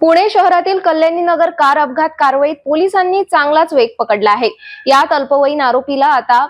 पुणे शहरातील कल्याणीनगर कार अपघात कारवाईत पोलिसांनी चांगलाच वेग पकडला आहे. यात अल्पवयीन आरोपीला आता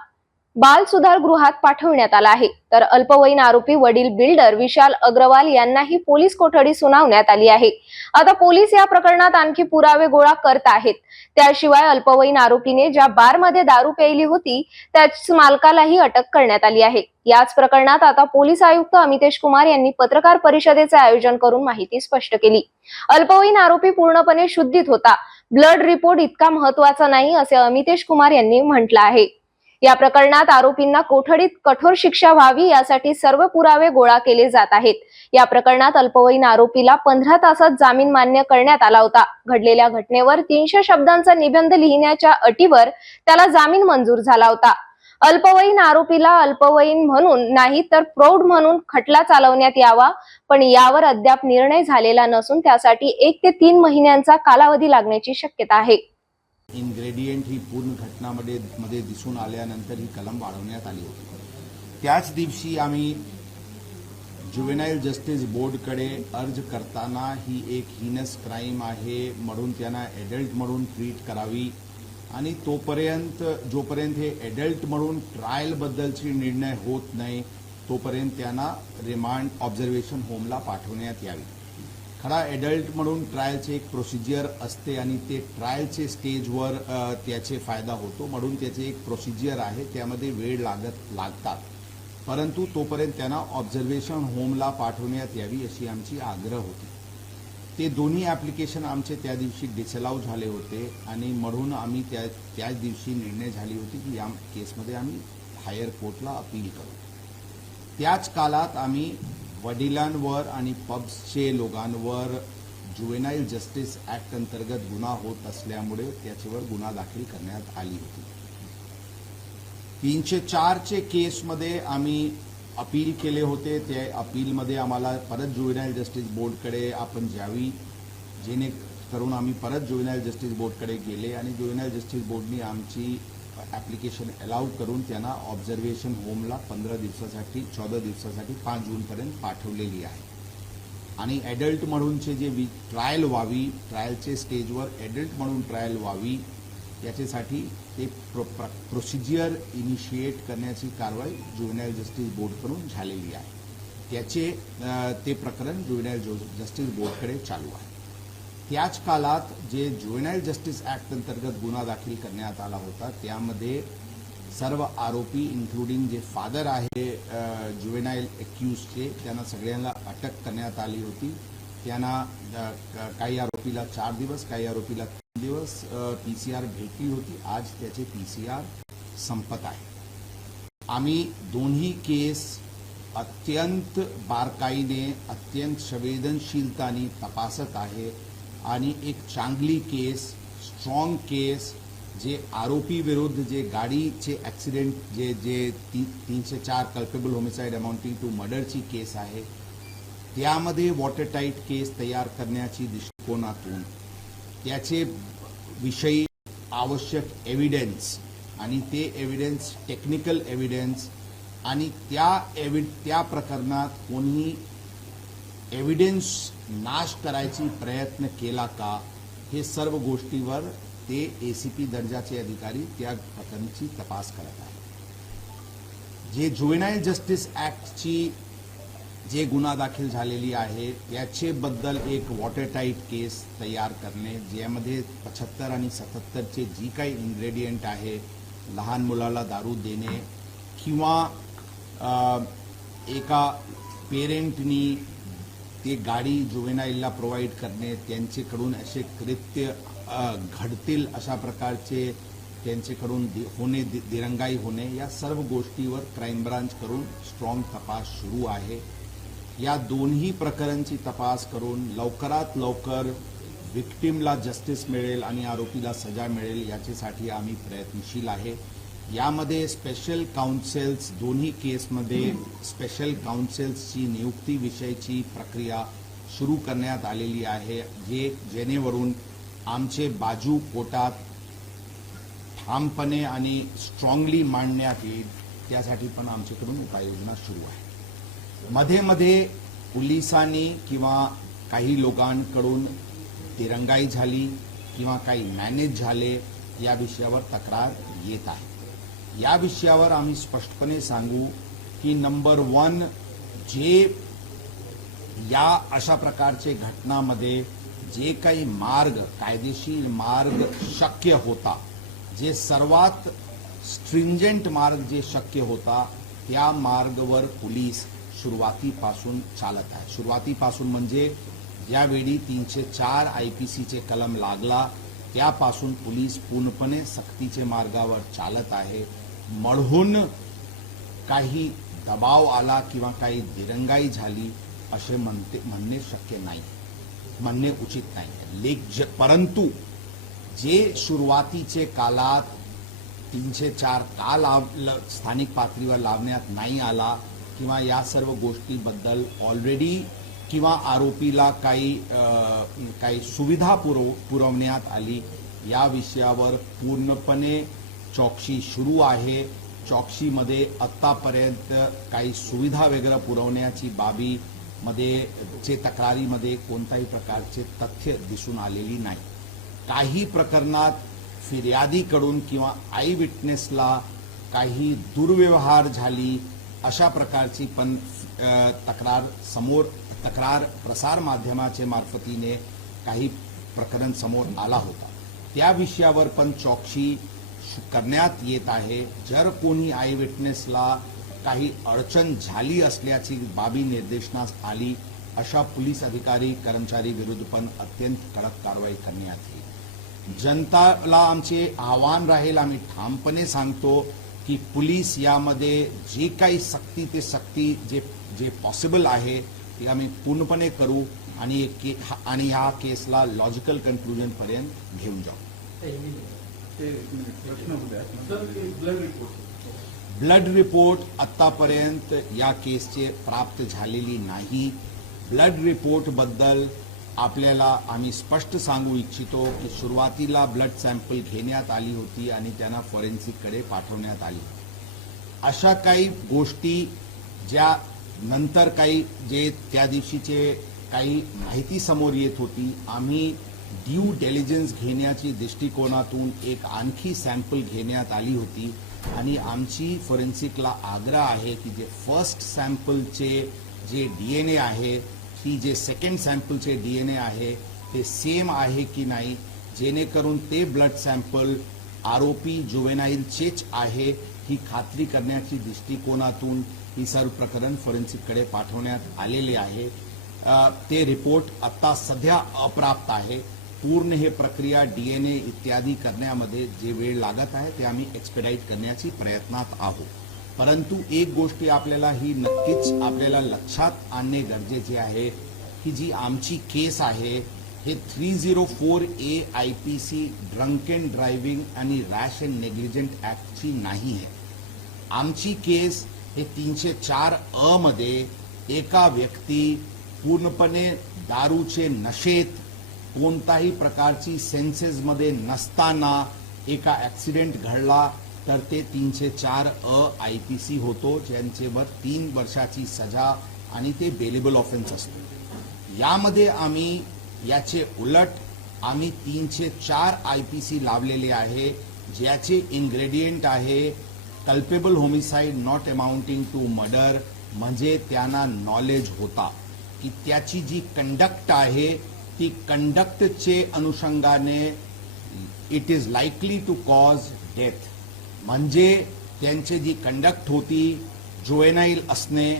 बाल सुधार गृहात पाठवण्यात आला आहे. तर अल्पवयीन आरोपी वडील बिल्डर विशाल अग्रवाल यांनाही पोलीस कोठडी सुनावण्यात आली आहे. आता पोलीस या प्रकरणात आणखी पुरावे गोळा करत आहेत. त्याशिवाय अल्पवयीन आरोपीने ज्या बारमध्ये दारू प्यायली होती त्याच मालकालाही अटक करण्यात आली आहे. याच प्रकरणात आता पोलीस आयुक्त अमितेश कुमार यांनी पत्रकार परिषदेचे आयोजन करून माहिती स्पष्ट केली. अल्पवयीन आरोपी पूर्णपणे शुद्धीत होता. ब्लड रिपोर्ट इतका महत्त्वाचा नाही असे अमितेश कुमार यांनी म्हटलं आहे. या प्रकरणात आरोपींना कोठडीत कठोर शिक्षा व्हावी यासाठी सर्व पुरावे गोळा केले जात आहेत. या प्रकरणात अल्पवयीन आरोपीला पंधरा तासात जामीन मान्य करण्यात आला होता. घडलेल्या घटनेवर तीनशे शब्दांचा निबंध लिहिण्याच्या अटीवर त्याला जामीन मंजूर झाला होता. अल्पवयीन आरोपीला अल्पवयीन म्हणून नाही तर प्रौढ म्हणून खटला चालवण्यात यावा पण यावर अद्याप निर्णय झालेला नसून त्यासाठी एक ते तीन महिन्यांचा कालावधी लागण्याची शक्यता आहे. इन्ग्रेडियंट ही पूर्ण घटनामध्ये मध्ये दिसून आल्यानंतर ही कलम वाढवण्यात आली होती. त्याच दिवशी आम्ही ज्युवेनाईल जस्टिस बोर्डकडे अर्ज करताना ही एक हिनस क्राईम आहे म्हणून त्यांना ॲडल्ट म्हणून ट्रीट करावी आणि तोपर्यंत जोपर्यंत हे ॲडल्ट म्हणून ट्रायलबद्दलची निर्णय होत नाही तोपर्यंत त्यांना रिमांड ऑब्झर्वेशन होमला पाठवण्यात यावी. खरा ॲडल्ट म्हणून ट्रायलचे एक प्रोसिजर असते आणि ते ट्रायलचे स्टेजवर त्याचे फायदा होतो म्हणून त्याचे एक प्रोसिजर आहे. त्यामध्ये वेळ लागत लागतात. परंतु तोपर्यंत त्यांना ऑब्झर्वेशन होमला पाठवण्यात यावी अशी आमची आग्रह होती. ते दोन्ही ॲप्लिकेशन आमचे त्या दिवशी डिसलाव झाले होते आणि म्हणून आम्ही त्या त्याच दिवशी निर्णय झाली होती की या केसमध्ये आम्ही हायर कोर्टला अपील करू. त्याच काळात आम्ही वडिलांवर आणि पब्सचे लोकांवर जुवेनाईल जस्टिस ऍक्ट अंतर्गत गुन्हा होत असल्यामुळे त्याच्यावर गुन्हा दाखल करण्यात आली होती. तीनशे चारचे केसमध्ये आम्ही अपील केले होते. त्या अपीलमध्ये आम्हाला परत जुवेनाईल जस्टिस बोर्डकडे आपण जावी. जेणेकरून आम्ही परत जुवेनाईल जस्टिस बोर्डकडे गेले आणि जुवेनाईल जस्टिस बोर्डनी आमची ॲप्लिकेशन अलाव करून त्यांना ऑब्झर्वेशन होमला पंधरा दिवसासाठी चौदा दिवसासाठी पाच जूनपर्यंत पाठवलेली आहे. आणि ॲडल्ट म्हणूनचे जे वि ट्रायल व्हावी ट्रायलचे स्टेजवर ॲडल्ट म्हणून ट्रायल व्हावी याच्यासाठी ते प्रो प्र प्रोसिजर इनिशिएट करण्याची कारवाई जुवेनाईल जस्टिस बोर्डकडून झालेली आहे. त्याचे ते प्रकरण जुवेनाईल जो जस्टिस बोर्डकडे चालू आहे. त्याच काळात जे जुवेनाईल जस्टिस ऍक्ट अंतर्गत गुन्हा दाखल करण्यात आला होता त्यामध्ये सर्व आरोपी इन्क्लुडिंग जे फादर आहे ज्युएनाईल एक्यूजचे त्यांना सगळ्यांना अटक करण्यात आली होती. त्यांना काही आरोपीला चार दिवस काही आरोपीला तीन दिवस पी सी आर भेटली होती. आज त्याचे पी सी आर संपत आहे. आम्ही दोन्ही केस अत्यंत बारकाईने अत्यंत संवेदनशीलताने तपासत आहे. आणि एक चांगली केस स्ट्रॉंग केस जे आरोपी विरुद्ध जे गाडीचे ॲक्सिडेंट जे जे ती तीनशे चार कल्पेबल होमिसाईड अमाऊंटिंग टू मर्डरची केस आहे त्यामध्ये वॉटरटाईट केस तयार करण्याची दृष्टिकोनातून त्याचे विषयी आवश्यक एव्हिडन्स आणि ते एव्हिडन्स टेक्निकल एव्हिडन्स आणि त्या एव्हि त्या प्रकरणात कोणी एव्हिडन्स नाश करायची प्रयत्न केला का हे सर्व गोष्टीवर ते ए सी पी दर्जाचे अधिकारी त्या प्रकरणाची तपास करत आहेत. जे जुवेनाईल जस्टिस ऍक्टची जे गुन्हा दाखल झालेली आहे त्याचेबद्दल एक वॉटरटाईट केस तयार करणे ज्यामध्ये पचहत्तर आणि सत्याहत्तरचे जी काही इन्ग्रेडियंट आहे लहान मुलाला दारू देणे किंवा एका पेरेंटनी ते गाडी जुवेनाईलला प्रोव्हाइड करणे त्यांच्याकडून असे कृत्य घडतील अशा प्रकारचे त्यांच्याकडून दि- होणे दि- दिरंगाई होणे या सर्व गोष्टीवर क्राईम ब्रांच करून स्ट्रॉंग तपास सुरू आहे. या दोन्ही प्रकरणची तपास करून लवकरात लवकर विक्टीमला जस्टिस मिळेल आणि आरोपीला सजा मिळेल याच्यासाठी आम्ही प्रयत्नशील आहे. यामध्ये स्पेशल काउन्सिल्स दोन्ही केसमध्ये स्पेशल काउन्सिल्सची नियुक्तीविषयीची प्रक्रिया सुरू करण्यात आलेली आहे. जे जेणेवरून आमचे बाजू कोटात ठामपणे आणि स्ट्रॉंगली मांडण्यात येईल त्यासाठी पण आमच्याकडून उपाययोजना सुरू आहे. मध्ये मध्ये पोलिसांनी किंवा काही लोकांकडून दिरंगाई झाली किंवा काही मॅनेज झाले या विषयावर तक्रार येत आहे. या विषयावर आम्ही स्पष्टपणे सांगू की नंबर वन जे या अशा प्रकारचे घटनामध्ये जे काही मार्ग कायदेशीर मार्ग शक्य होता जे सर्वात स्ट्रिंजंट मार्ग जे शक्य होता त्या मार्गवर पोलीस सुरुवातीपासून चालत आहे. सुरुवातीपासून म्हणजे ज्यावेळी तीनशे चार आय पी सीचे कलम लागला त्यापासून पोलीस पूर्णपणे सक्तीचे मार्गावर चालत आहे. म्हणून काही दबाव आला किंवा काही दिरंगाई झाली असे म्हणते म्हणणे शक्य नाही. म्हणणे उचित नाही. लेख ज- परंतु जे सुरुवातीचे कालात तीनशे चार का लाव स्थानिक पातळीवर लावण्यात नाही आला किंवा या सर्व गोष्टीबद्दल ऑलरेडी किंवा आरोपीला काही काही सुविधा पुरव पुरवण्यात आली या विषयावर पूर्णपणे चौकशी सुरू आहे. चौकशीमध्ये आत्तापर्यंत काही सुविधा वगैरे पुरवण्याची बाबी मध्ये चे तक्रारीमध्ये कोणत्याही प्रकारचे तथ्य दिसून आलेली नाही. काही प्रकरणात फिर्यादीकडून किंवा आई विटनेसला काही दुर्व्यवहार झाली अशा प्रकारची पण तक्रार समोर तक्रार प्रसार माध्यमाचे मार्फतीने काही प्रकरण समोर आला होता. त्या विषयावर पण चौकशी करण्यात येत आहे. जर कोणी आय विटनेसला काही अडचण झाली असल्याची बाबी निर्देशनास आली अशा पोलीस अधिकारी कर्मचारी विरुद्ध पण अत्यंत कडक कारवाई करण्यात येईल. जनताला आमचे आव्हान राहील. आम्ही ठामपणे सांगतो की पोलीस यामध्ये जे काही सक्ती ते सक्ती जे जे पॉसिबल आहे ते आम्ही पूर्णपणे करू आणि एक के- आणि ह्या केसला लॉजिकल कन्क्लुजन पर्यंत घेऊन जाऊ. ब्लड रिपोर्ट ब्लड रिपोर्ट आतापर्यंत या केसचे प्राप्त झालेली नाही. ब्लड रिपोर्टबद्दल आपल्याला आम्ही स्पष्ट सांगू इच्छितो की सुरुवातीला ब्लड सॅम्पल घेण्यात आली होती आणि त्यांना फॉरेन्सिककडे पाठवण्यात आली. अशा काही गोष्टी ज्या नंतर काही जे त्या दिवशीचे काही माहिती समोर येत होती आम्ही ड्यू डेलिजन्स घेण्याची दृष्टिकोनातून एक आणखी सॅम्पल घेण्यात आली होती. आणि आमची फॉरेन्सिकला आग्रह आहे की जे फर्स्ट सॅम्पलचे जे डी एन ए आहे की जे सेकंड सॅम्पलचे डी एन ए आहे ते सेम आहे की नाही? जेणेकरून ते ब्लड सॅम्पल आरोपी जुवेनाईलचेच आहे ही खात्री करण्याची दृष्टिकोनातून ही सर्व प्रकरण फॉरेन्सिककडे पाठवण्यात आलेले आहे. ते रिपोर्ट आता सध्या अप्राप्त आहे. पूर्ण हे प्रक्रिया डीएनए इत्यादी करण्यामध्ये जे वेळ लागत आहे ते आम्ही एक्सपेडाईट करण्याची प्रयत्नात आहोत. परंतु एक गोष्टी आपल्याला ही नक्कीच आपल्याला लक्षात आणणे गरजेचे आहे की जी आमची केस आहे हे three zero four A I P C drunk and driving आणि रॅश अँड नेग्लिजंट ॲक्टची नाही आहे. आमची केस हे तीनशे चार अ मध्ये एका व्यक्ती पूर्णपणे दारूचे नशेत कोणताही प्रकारची सेन्सेसमध्ये नसताना एका ॲक्सिडेंट घडला तर ते तीनशे चार अ आय पी सी होतो ज्यांचेवर तीन वर्षाची सजा आणि ते बेलेबल ऑफेन्स असतो. यामध्ये आम्ही याचे उलट आम्ही तीनशे चार आय पी सी लावलेले आहे ज्याचे इन्ग्रेडियंट आहे culpable homicide not amounting to murder म्हणजे त्यांना नॉलेज होता की त्याची जी कंडक्ट आहे ती कंडक्टचे अनुषंगाने it is likely to cause death म्हणजे त्यांची जी कंडक्ट होती जोएनाईल असणे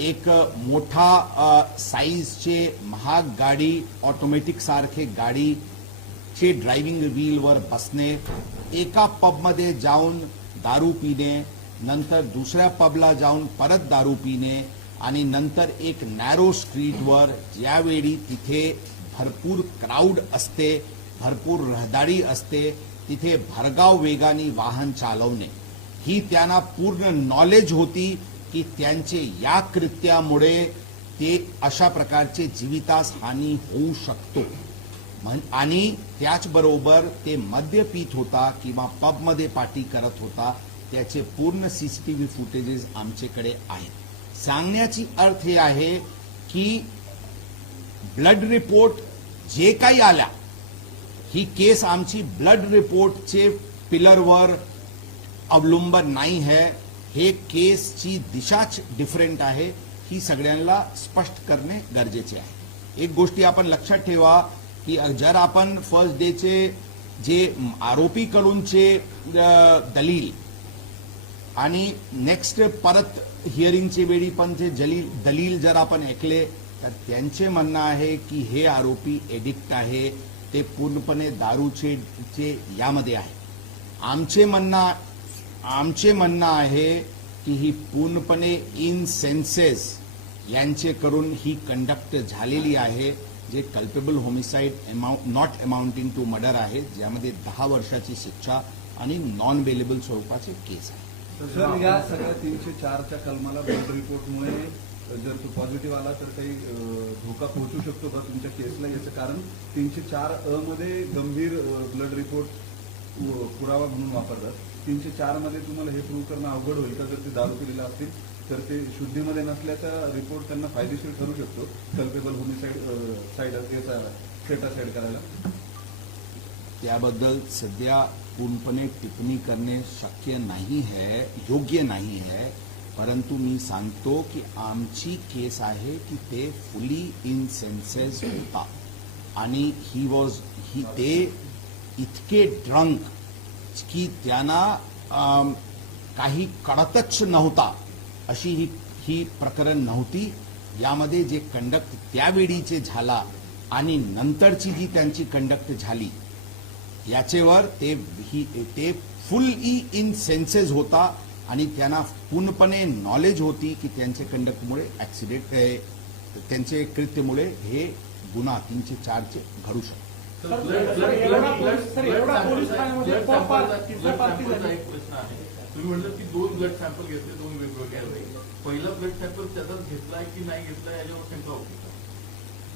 एक मोठा साईजचे महाग गाडी ऑटोमॅटिक सारखे गाडीचे ड्रायव्हिंग व्हीलवर बसणे एका पबमध्ये जाऊन दारू पिणे नंतर दुसऱ्या पबला जाऊन परत दारू पिणे आणि नंतर एक नॅरो स्ट्रीटवर ज्यावेळी तिथे भरपूर क्राऊड असते भरपूर रहदारी असते. तिथे भरगाव वेगाने वाहन चालवणे. ही त्यांना पूर्ण नॉलेज होती की त्यांचे या कृत्यामुळे ते अशा प्रकारचे जीवितास हानी होऊ शकतो. म्हण- आणि त्याचबरोबर ते मद्य पीत होता किंवा पबमध्ये पार्टी करत होता. त्याचे पूर्ण C C T V footages आमच्याकडे आहेत. सांगण्याची अर्थ हे आहे की ब्लड रिपोर्ट जे काही आल्या ही केस आमची ब्लड रिपोर्टचे पिलरवर अवलंबन नाही आहे हे केसची दिशाच डिफरंट आहे. ही सगळ्यांना स्पष्ट करणे गरजेचे आहे. एक गोष्टी आपण लक्षात ठेवा की जर आपण फर्स्ट डेचे जे आरोपीकडूनचे दलील आणि नेक्स्ट परत हिअरिंगचे वेळी पण जे जलील दलील जर आपण ऐकले तर त्यांचे म्हणणं आहे की हे आरोपी एडिक्ट आहे ते पूर्णपणे दारूचे जे यामध्ये आहे. आमचे म्हणणं आमचे म्हणणं आहे की ही पूर्णपणे इन सेन्सेस यांचे करून ही कंडक्ट झालेली आहे जे culpable homicide not amounting to murder आहे ज्यामध्ये दहा वर्षाची शिक्षा आणि नॉन बेलेबल स्वरूपाचे केस आहे. सर या सगळ्या तीनशे चारच्या कलमाला ब्लड रिपोर्टमुळे जर तो पॉझिटिव्ह आला तर काही धोका पोहोचू शकतो का तुमच्या केसला याचं कारण तीनशे चार अ मध्ये गंभीर ब्लड रिपोर्ट पुरावा म्हणून वापरतात. तीनशे चारमध्ये तुम्हाला हे प्रूव्ह करणं अवघड होईल का? जर ते दारू केलेला असतील तर ते शुद्धीमध्ये नसल्याचा रिपोर्ट त्यांना फायदेशीर ठरू शकतो. Culpable homicide side set aside side करायला. त्याबद्दल सध्या पूर्णपणे टिप्पणी करणे शक्य नाही है योग्य नाही है परंतु मी सांगतो की आमची केस आहे की ते फुली इन सेन्सेस होता. आणि ही वॉज ही ते इतके ड्रंक की त्यांना काही कळतच नव्हता. अशी ही ही प्रकरण नव्हती. यामध्ये जे कंडक्ट त्यावेळीचे झाला आणि नंतरची जी त्यांची कंडक्ट झाली याचेवर ते ही ते फुल इन सेन्सेस होता. आणि त्यांना पूर्णपणे नॉलेज होती की त्यांच्या कंडक्टमुळे ऍक्सिडेंट त्यांचे कृत्यमुळे हे गुन्हा तीनशे चारचे घडू शकतो तुम्ही म्हटलं की दोन ब्लड सॅम्पल घेतले दोन वेगवेगळ्या वेळी पहिला ब्लड सॅम्पल त्याचाच घेतलाय की नाही घेतलाय याच्यावर शंका होती का?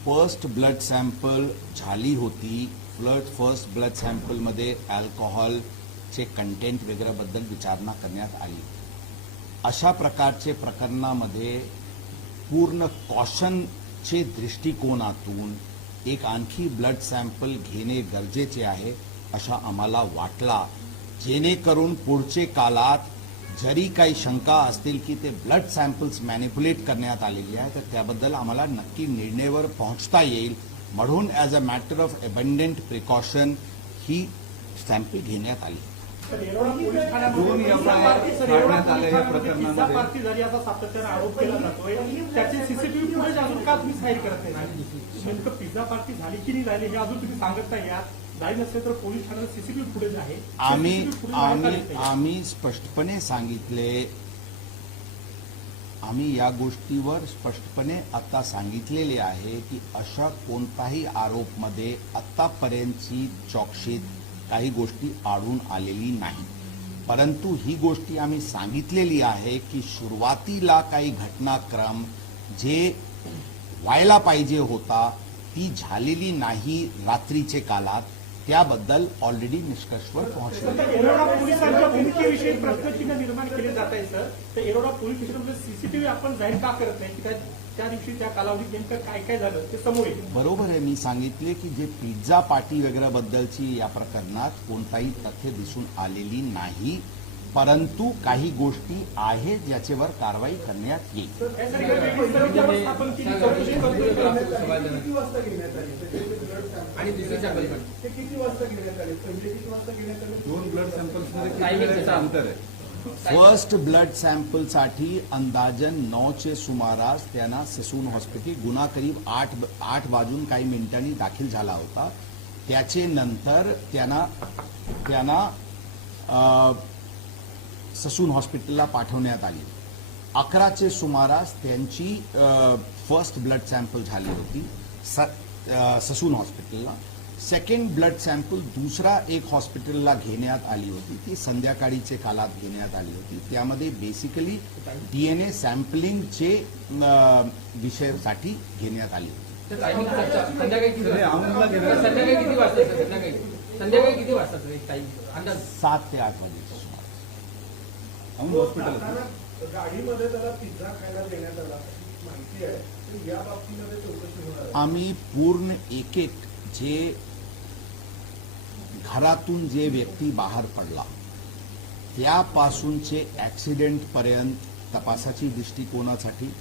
फर्स्ट ब्लड सॅम्पल झाली होती. ब्लड फर्स्ट ब्लड सॅम्पलमध्ये चे कंटेंट वगैरेबद्दल विचारणा करण्यात आली. अशा प्रकारचे प्रकरणामध्ये पूर्ण कॉशनचे दृष्टिकोनातून एक आणखी ब्लड सॅम्पल घेणे गरजेचे आहे अशा आम्हाला वाटला. जेणेकरून पुढचे काळात जरी काही शंका असतील की ते ब्लड सॅम्पल्स मॅनिप्युलेट करण्यात आलेले आहे तर त्याबद्दल आम्हाला नक्की निर्णयावर पोहोचता येईल. म्हणून as a matter of abundant precaution he sample घेण्यात आली. दोन काढण्यात आले या प्रकरणामध्ये. झाली असा सातत्याने आरोप केला जातोय. त्याचे सीसीटीव्ही फुटेज अजून का तुम्ही साईड करत नाही? नेमकं पिझ्झा पार्टी झाली की नाही झाली हे अजून तुम्ही सांगत नाही यात झाली नसेल तर पोलीस ठाण्यात सीसीटीव्ही फुटेज आहे. ते आम्ही आम्ही. आम्ही स्पष्टपणे सांगितले. आम्ही या गोष्टीवर स्पष्टपणे आता सांगितलेले आहे की अशा कोणताही आरोपमध्ये आतापर्यंतची चौकशीत काही गोष्टी आढळून आलेली नाही. परंतु ही गोष्टी आम्ही सांगितलेली आहे की सुरुवातीला काही घटनाक्रम जे व्हायला पाहिजे होता ती झालेली नाही रात्रीचे कालात. त्याबद्दल ऑलरेडी निष्कर्षवर पोहोचले. त्या दिवशी त्या कालावधीत नेमकं काय काय झालं ते समोर येईल. बरोबर आहे. मी सांगितले की जे पिझ्झा पार्टी वगैरे बद्दलची या प्रकरणात कोणताही तथ्य दिसून आलेली नाही. परंतु काही गोष्टी आहेत ज्याच्यावर कारवाई करण्यात येईल. दोन ब्लड सॅम्पल्समध्ये. अंतर आहे? फर्स्ट ब्लड सॅम्पलसाठी अंदाजन नऊचे सुमारास त्यांना ससून हॉस्पिटल गुन्हा करीब आठ आठ वाजून काही मिनिटांनी दाखल झाला होता. त्याचे नंतर त्यांना त्यांना ससून हॉस्पिटलला पाठवण्यात आली. अकराचे सुमारास त्यांची फर्स्ट ब्लड सॅम्पल झाली होती स ससून हॉस्पिटलला. सेकंड ब्लड सॅम्पल दुसरा एक हॉस्पिटलला घेण्यात आली होती. ती संध्याकाळीचे काळात घेण्यात आली होती. त्यामध्ये बेसिकली डीएनए सॅम्पलिंगचे विषयासाठी घेण्यात आली होती. सात ते आठ वाजेच्या औंध हॉस्पिटल कारण गाडीमध्ये त्याला पिझ्झा खायला देण्यात आला. माहिती आहे. तर या बाबतीमध्ये चौकशी होणार आहे. आम्ही पूर्ण एक एक जे घरातून जे व्यक्ती बाहेर पडला त्यापासूनचे ऍक्सिडेंट पर्यंत तपासाची दृष्टिकोनासाठी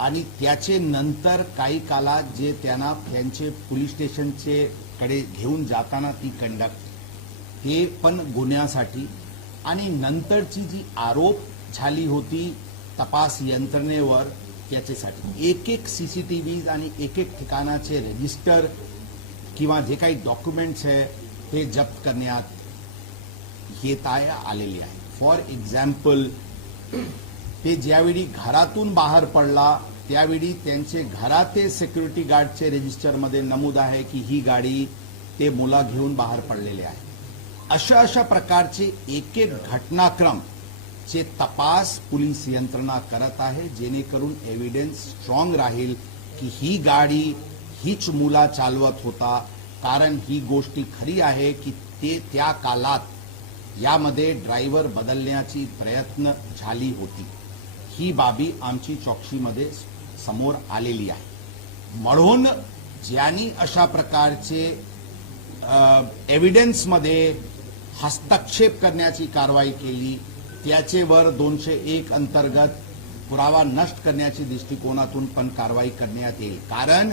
आणि त्याचे नंतर काही कालात जे त्यांना त्यांचे पोलीस स्टेशनचे कडे घेऊन जाताना ती कंडक्ट हे पण गुन्ह्यासाठी. आणि नंतरची जी आरोप झाली होती तपास यंत्रणेवर त्याच्यासाठी एक एक सीसीटीव्ही आणि एक एक ठिकाणाचे रजिस्टर किंवा जे काही डॉक्युमेंट्स आहे हे जप्त करण्यात येत आहे आलेली आहे. फॉर एक्झाम्पल ते ज्यावेळी घरातून बाहेर पडला त्यावेळी त्यांचे घराते सिक्युरिटी गार्डचे रजिस्टरमध्ये नमूद आहे की ही गाडी ते मुला घेऊन बाहेर पडलेले आहे. अशा अशा प्रकारचे एक एक घटनाक्रम चे तपास पोलीस यंत्रणा करत आहे जेणेकरून एव्हिडन्स स्ट्रॉंग राहील की ही गाडी हीच मुला चालवत होता कारण ही गोष्टी खरी आहे की ते त्या कालात यामध्ये ड्रायव्हर बदलण्याची प्रयत्न झाली होती. ही बाबी आमची चौकशीमध्ये समोर आलेली आहे. म्हणून ज्यांनी अशा प्रकारचे एव्हिडन्समध्ये हस्तक्षेप करण्याची कारवाई केली त्याचेवर दोनशे एक अंतर्गत पुरावा नष्ट करण्याच्या दृष्टिकोनातून पण कारवाई करण्यात येईल. कारण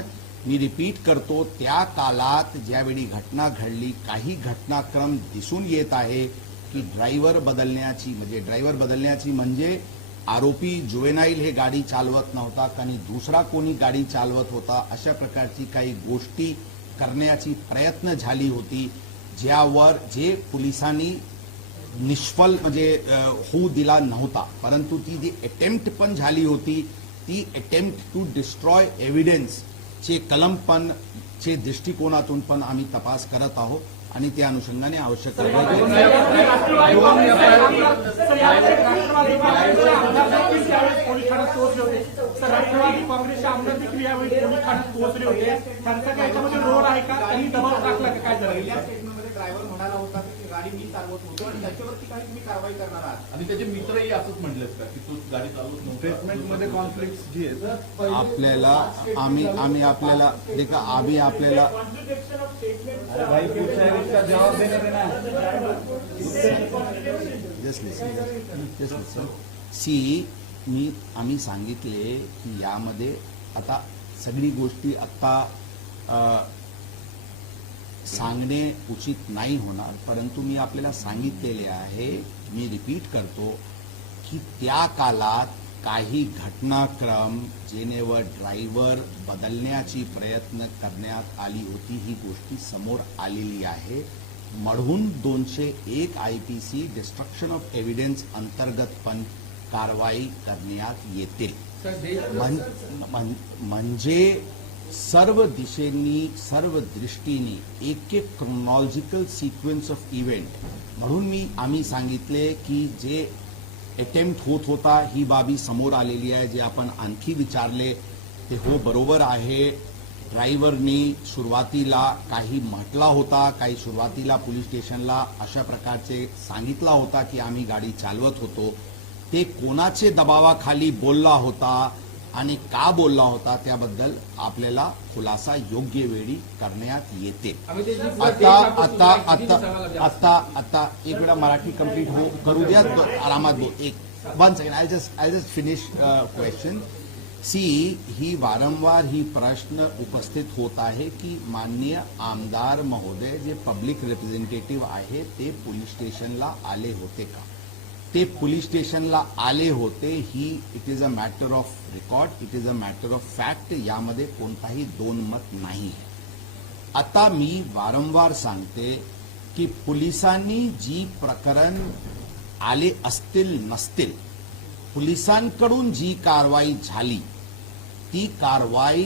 मी रिपीट करतो त्या काळात ज्यावेळी घटना घडली काही घटनाक्रम दिसून येत आहे की ड्रायव्हर बदलण्याची म्हणजे ड्रायव्हर बदलण्याची म्हणजे आरोपी जुवेनाईल हे गाडी चालवत नव्हता आणि दुसरा कोणी गाडी चालवत होता अशा प्रकारची काही गोष्टी करण्याची प्रयत्न झाली होती ज्यावर जे पोलिसांनी निष्फल म्हणजे होऊ दिला नव्हता. परंतु ती जी अटेम्प्ट पण झाली होती ती अटेम्प्ट टू डिस्ट्रॉय एव्हिडन्स चे कलम पण चे दृष्टिकोनातून पण आम्ही तपास करत आहोत आणि त्या अनुषंगाने आवश्यक कारवाई आहे ड्रायव्हर म्हणाला होता की गाडी मी चालवत होतो आणि त्याच्यावरती काही तुम्ही कारवाई करणार आहात. आणि त्याचे मित्रही असंच म्हणलेत का की तो गाडी चालवत नव्हता? स्टेटमेंटमध्ये कॉन्फ्लिक्ट जी आहेत आपल्याला आम्ही आम्ही आपल्याला देखा आम्ही आपल्याला जवाब सी मी आम्ही सांगितले की यामध्ये आता सगळी गोष्टी आत्ता सांगणे उचित नाही होणार परंतु मी आपल्याला सांगितलेले आहे मी रिपीट करतो की त्या काळात काही घटनाक्रम जेनेवर ड्रायव्हर बदलण्याची प्रयत्न करण्यात आली होती ही गोष्टी समोर आलेली आहे. म्हणून दोनशे एक I P C destruction of evidence अंतर्गत पण कारवाई करण्यात येते. म्हणजे सर्व दिशेनी सर्व दृष्टीने एक एक क्रोनॉलॉजिकल सिक्वेन्स ऑफ इव्हेंट म्हणून मी आम्ही सांगितले की जे अटेम्प्ट होत होता ही बाबी समोर आलेली आहे जे आपण आणखी विचारले ते हो बरोबर आहे. ड्रायव्हरनी सुरुवातीला काही म्हटला होता काही सुरुवातीला पोलीस स्टेशनला अशा प्रकारचे सांगितला होता की आम्ही गाडी चालवत होतो. ते कोणाचे दबावाखाली बोलला होता आणि का बोलला होता त्याबद्दल आपल्याला खुलासा योग्य वेळी करण्यात येते. आता आता आता आता आता एक वेळा मराठी कंप्लीट हो करू द्या. आरामात बोल. एक one second I just I just finish question C ही वारंवार ही प्रश्न उपस्थित होत आहे की माननीय आमदार महोदय जे पब्लिक रिप्रेझेंटेटिव्ह आहे ते पोलीस स्टेशनला आले होते का? ते पोलीस स्टेशनला आले होते ही it is a matter of record it is a matter of fact यामध्ये कोणताही दोन मत नाही. आहे आता मी वारंवार सांगते की पोलिसांनी जी प्रकरण आले असतील नसतील पोलिसांकडून जी कारवाई झाली ती कारवाई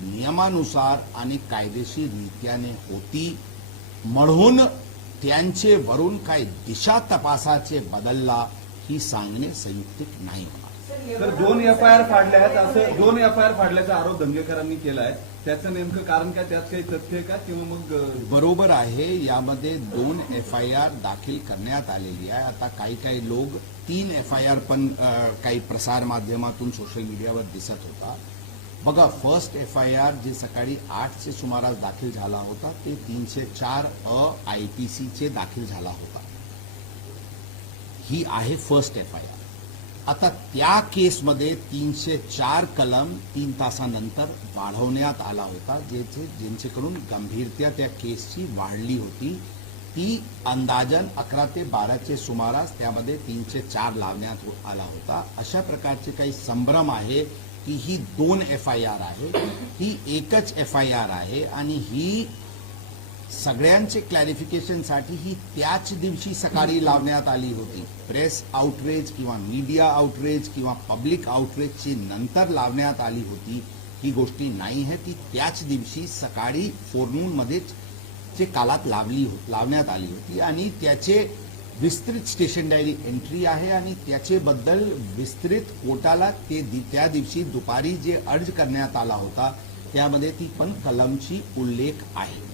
नियमानुसार आणि कायदेशीर रीत्याने होती. म्हणून त्यांचे वरून काय दिशा तपासाचे बदलला ही सांगणे संयुक्तिक नाही होणार. तर दोन एफ आय आर फाडल्या आहेत असं दोन एफ आय आर फाडल्याचा आरोप दंगेकरांनी केलाय त्याचं नेमकं कारण काय त्यात काही तथ्य आहे का? किंवा मग बरोबर आहे यामध्ये दोन एफ आय आर दाखल करण्यात आलेली आहे. आता काही काही लोक तीन एफ आय आर पण काही प्रसार माध्यमातून सोशल मीडियावर दिसत होता. बघा first F I R J सकाळी आठचे सुमारास दाखल झाला होता ते तीनशे चार अ आय पी सीचे दाखल झाला होता. ही आहे फर्स्ट एफ आय आर आता त्या केसमध्ये तीनशे चार कलम तीन तासानंतर वाढवण्यात आला होता ज्याचे ज्यांच्याकडून गंभीरता त्या केसची वाढली होती. ती अंदाजन अकरा ते बाराचे सुमारास त्यामध्ये तीनशे चार लावण्यात आला होता. अशा प्रकारचे काही संभ्रम आहे की ही दोन एफ आय आर आहे ही एकच एफ आय आर आहे आणि ही सगळ्यांचे क्लॅरिफिकेशनसाठी ही त्याच दिवशी सकाळी लावण्यात आली होती. प्रेस आउटरेज किंवा मीडिया आउटरेज किंवा पब्लिक आउटरेजची नंतर लावण्यात आली होती. ही गोष्टी नाही आहे ती त्याच दिवशी सकाळी फोरनूनमध्येच जे कालात लावली हो- लावण्यात आली होती. आणि त्याचे विस्तृत स्टेशन डायरी एंट्री आहे आणि त्याचेबद्दल विस्तृत कोर्टाला ते त्या दिवशी दुपारी जे अर्ज करण्यात आला होता त्यामध्ये ती पण कलमची उल्लेख आहे.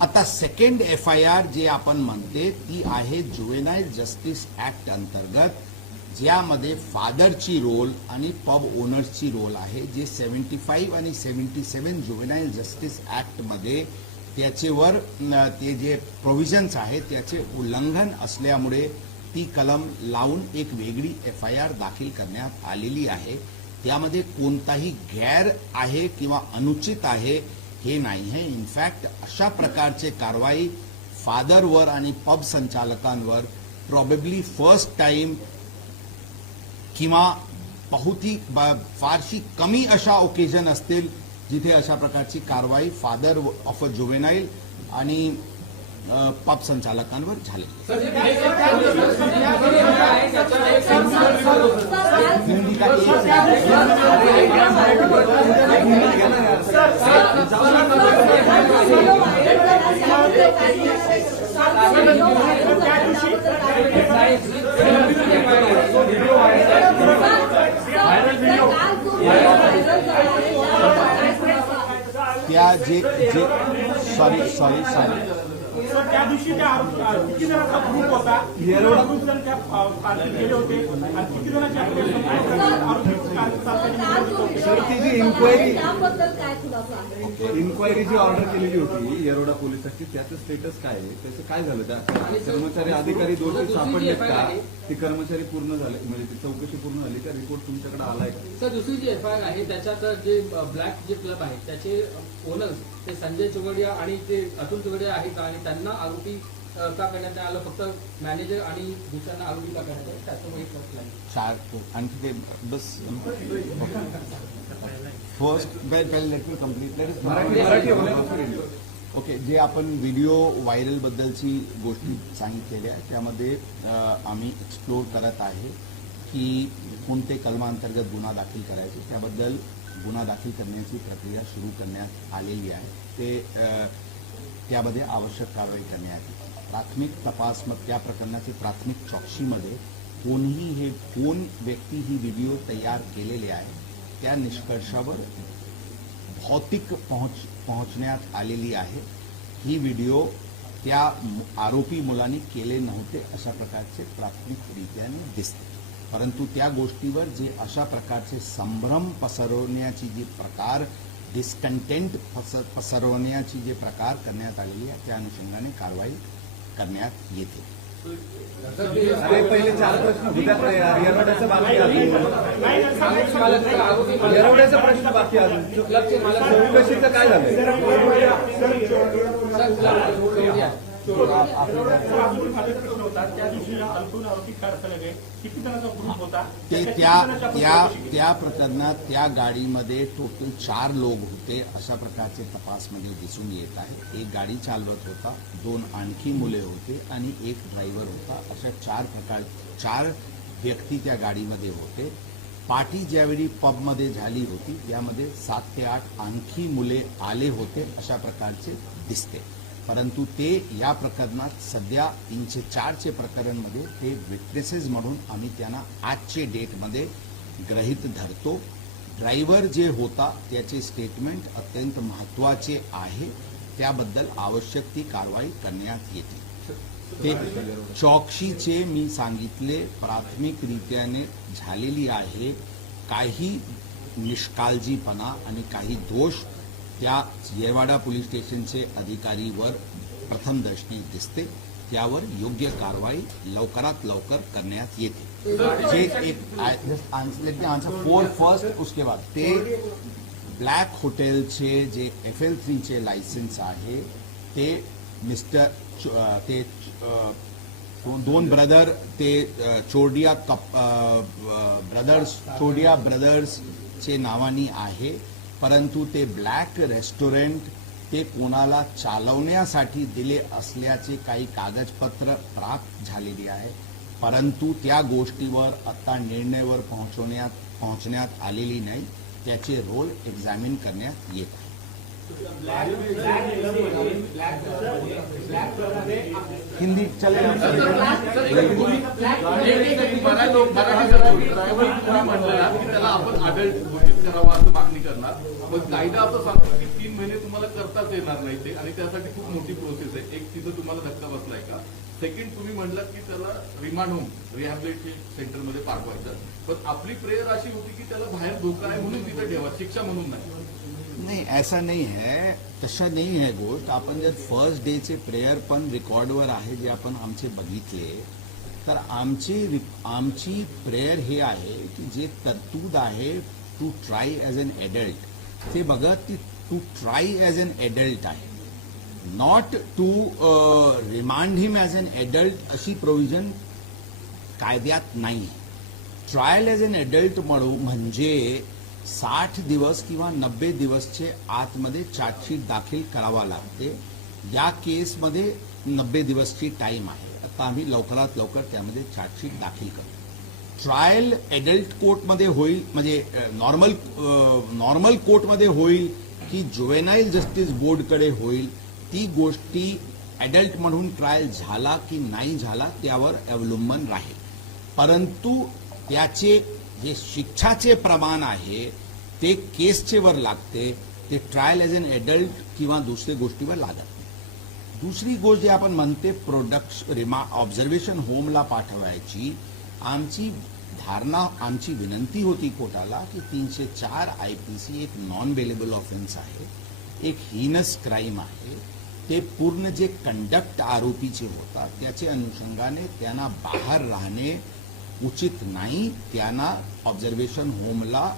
आता second F I R J आपण म्हणते ती आहे जुवेनाईल जस्टिस ऍक्ट अंतर्गत ज्यामध्ये फादरची रोल आणि पब ओनर्सची रोल आहे जे सेव्हन्टी फाईव्ह आणि सेव्हन्टी सेव्हन जुवेनाईल जस्टिस ऍक्टमध्ये त्याचेवर ते जे प्रोव्हिजन्स आहेत त्याचे उल्लंघन असल्यामुळे ती कलम लावून एक वेगळी एफ आय आर दाखल करण्यात आलेली आहे. त्यामध्ये कोणताही गैर आहे किंवा अनुचित आहे हे नाही आहे. इनफॅक्ट अशा प्रकारचे कारवाई फादरवर आणि पब संचालकांवर प्रॉबेबली फर्स्ट टाइम किंवा बहुती ब- फारशी कमी अशा ओकेजन असतील जिथे अशा प्रकारची कारवाई फादर ऑफ अ जुवेनाईल आणि अ, पब संचालकांवर झाली सर, जे जे सॉरी सॉरी सॉरी सर त्या दिवशी त्या किती जणांचा ग्रुप होता? येरवडा- किती जण त्या पार्टीत गेले होते? आणि किती जणांचे इन्क्वायरी इन्क्वायरी जी ऑर्डर केलेली होती येरोडा पोलिसांची त्याचं स्टेटस काय आहे? त्याचं काय झालं? त्या कर्मचारी अधिकारी दोषी सापडलेत का? ती कर्मचारी पूर्ण झाले म्हणजे ती चौकशी पूर्ण झाली का? रिपोर्ट तुमच्याकडे आलाय का? सर दुसरी जी एफ आय आर आहे त्याच्यात जे ब्लॅक जे क्लब आहे त्याचे ओनर्स ते संजय चोगडिया आणि ते अतुल चोगडिया आहेत आणि त्यांना आरोपी का करण्यात आलं फक्त मॅनेजर आणि दुसऱ्यांना आरोपी का करण्यात आलं त्याचं चार आणखी ते बस. फर्स्ट पहिले लेट मी मराठी ओके जे आपण व्हिडिओ व्हायरल बद्दलची गोष्टी सांगितलेल्या आहे त्यामध्ये आम्ही एक्सप्लोर करत आहे की कोणते कलमांतर्गत गुन्हा दाखल करायचे त्याबद्दल गुन्हा दाखल करण्याची प्रक्रिया सुरू करण्यात आलेली आहे. ते त्यामध्ये आवश्यक कारवाई करण्यात प्राथमिक तपास मग त्या प्रकरणाची प्राथमिक चौकशीमध्ये कोणीही हे कोण व्यक्ती ही व्हिडिओ तयार केलेले आहे त्या निष्कर्षावर भौतिक पोहोच पोहोचण्यात आलेली आहे. ही व्हिडिओ त्या आरोपी मुलांनी केले नव्हते अशा प्रकारचे प्राथमिकरित्याने दिसते. परंतु त्या गोष्टीवर जे अशा प्रकारचे संभ्रम पसरवण्याची जी प्रकार डिस्कंटेंट पस पसरवण्याची जे प्रकार करण्यात आलेली आहे त्या अनुषंगाने कारवाई करण्यात येते अरे पहिले चार प्रश्न बाकी ते त्या त्या? त्या प्रकरणात त्या गाडीमध्ये टोटल चार लोक होते अशा प्रकारचे तपासमध्ये दिसून येत आहे. एक गाडी चालवत होता दोन आणखी मुले होते आणि एक ड्रायव्हर होता. अशा चार प्रकार चार व्यक्ती त्या गाडीमध्ये होते. पार्टी ज्यावेळी पबमध्ये झाली होती त्यामध्ये सात ते आठ आणखी मुले आले होते अशा प्रकारचे दिसते. परंतु ते या प्रकरणात सध्या तीनशे चारचे प्रकरणमध्ये ते विटनेसेस म्हणून आम्ही त्यांना आजचे डेटमध्ये ग्रहित धरतो. ड्रायव्हर जे होता त्याचे स्टेटमेंट अत्यंत महत्त्वाचे आहे. त्याबद्दल आवश्यक ती कारवाई करण्यात येते. ते चौकशीचे मी सांगितले प्राथमिकरित्याने झालेली आहे. काही निष्काळजीपणा आणि काही दोष त्या येवाडा पोलीस स्टेशनचे अधिकारीवर प्रथमदर्शनी दिसते. त्यावर योग्य कारवाई लवकरात लवकर करण्यात येते. जे एक आन्सर फोर फर्स्ट उसके बाद. ते ब्लॅक हॉटेलचे जे एफ एल थ्रीचे लायसन्स आहे ते मिस्टर ते दोन- ब्रदर ते अ, चोडिया कप ब्रदर्स चोडिया ब्रदर्सचे नावानी आहे. परंतु ते ब्लॅक रेस्टॉरंट ते कोणाला चालवण्यासाठी दिले असल्याचे काही कागदपत्र प्राप्त झालेली आहे. परंतु त्या गोष्टीवर आता निर्णयवर पोहोचवण्यात पोहोचण्यात आलेली नाही. त्याचे रोल एक्झामिन करण्यात येत आहे हिंदी त्याला आपण अडल्ट घोषित करावा असं मागणी करणार. मग कायदा असं सांगतो की तीन महिने तुम्हाला करताच येणार नाही ते. आणि त्यासाठी खूप मोठी प्रोसेस आहे. एक तिथं तुम्हाला धक्का बसलाय का? सेकंड तुम्ही म्हणलात की त्याला रिमांड होम रिहॅबिलिटेशन सेंटरमध्ये पाठवायचं. पण आपली प्रेयर अशी होती की त्याला बाहेर धोका आहे म्हणून तिथं ठेवा. शिक्षा म्हणून नाही. नाही ऐसा नाही है तसं नाही आहे गोष्ट आपण जर फर्स्ट डेचे प्रेयर पण रेकॉर्डवर आहे जे आपण आमचे बघितले तर आमची आमची प्रेयर हे आहे की जे तरतूद आहे to try as an adult ते बघत ती to try as an adult आहे. Not to remand him as an adult अशी प्रोव्हिजन कायद्यात नाही. ट्रायल ॲज अन एडल्ट म्हणू म्हणजे साठ दिवस किंवा नब्बे दिवसचे आतमध्ये चार्जशीट दाखल करावा लागते. या केसमध्ये नब्बे दिवसची टाइम आहे. आता आम्ही लवकरात लवकर त्यामध्ये चार्जशीट दाखल करू ट्रायल एडल्ट कोर्टमध्ये होईल म्हणजे नॉर्मल नॉर्मल कोर्टमध्ये होईल की जुवेनाईल जस्टिस बोर्डकडे होईल. ती गोष्टी ॲडल्ट म्हणून ट्रायल झाला की नाही झाला त्यावर अवलंबन राहील. परंतु त्याचे जे शिक्षाचे प्रमाण आहे ते केसचे वर लागते ते ट्रायल एज अन एडल्ट किंवा दुसऱ्या गोष्टीवर लागत नाही. दुसरी गोष्ट जी आपण म्हणते प्रोडक्ट रिमा ऑब्झर्वेशन होमला पाठवायची आमची धारणा आमची विनंती होती कोर्टाला की तीनशे चार आय पी सी एक नॉन बेलेबल ऑफेन्स आहे एक हिनस क्राईम आहे ते पूर्ण जे कंडक्ट आरोपीचे होतात त्याचे अनुषंगाने त्यांना बाहेर राहणे उचित नाही त्यांना ऑब्झर्वेशन होमला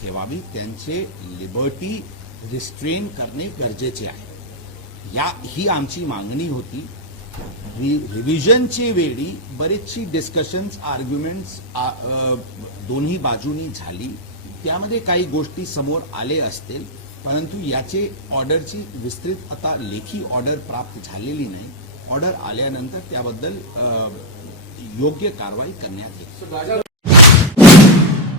ठेवावी. त्यांचे लिबर्टी रिस्ट्रेन करणे गरजेचे आहे. या ही आमची मागणी होती. रि- रिव्हिजनचे वेळी बरेचशी डिस्कशन्स आर्ग्युमेंट्स दोन्ही बाजूनी झाली. त्यामध्ये काही गोष्टी समोर आले असतील परंतु याचे ऑर्डरची विस्तृत आता लेखी ऑर्डर प्राप्त झालेली नाही. ऑर्डर आल्यानंतर त्याबद्दल योग्य कारवाई करण्यात येईल.